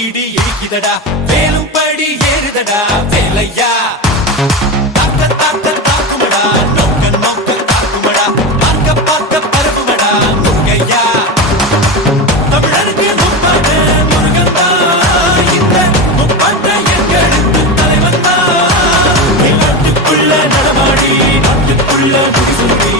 இடி இடிக்குதடா வேலும் படி ஏறுதடா. வேலையா? தாக்க தாக்க தாக்குமடா. நோக்க நோக்க தாக்குமடா. பார்க்க பார்க்க பரவுமடா. முருகையா தமிழருக்கு முப்பாட முருகந்தா இந்த முப்பாட்ட எங்கெடுத்து தலைவந்தா நடமாடி நாட்டுக்குள்ள முடிசுமே